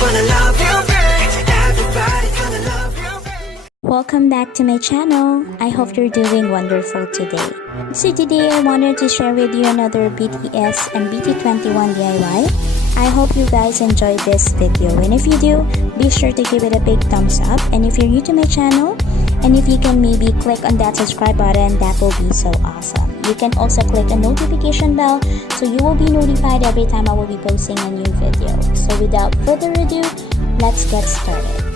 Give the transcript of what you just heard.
wanna love you, babe. Everybody gonna love you, babe. Welcome back to my channel. I hope you're doing wonderful today. So today I wanted to share with you another BTS and BT21 DIY. I hope you guys enjoyed this video, and if you do, be sure to give it a big thumbs up. And if you're new to my channel, and if you can maybe click on that subscribe button, that will be so awesome. You can also click the notification bell so you will be notified every time I will be posting a new video. So without further ado, let's get started.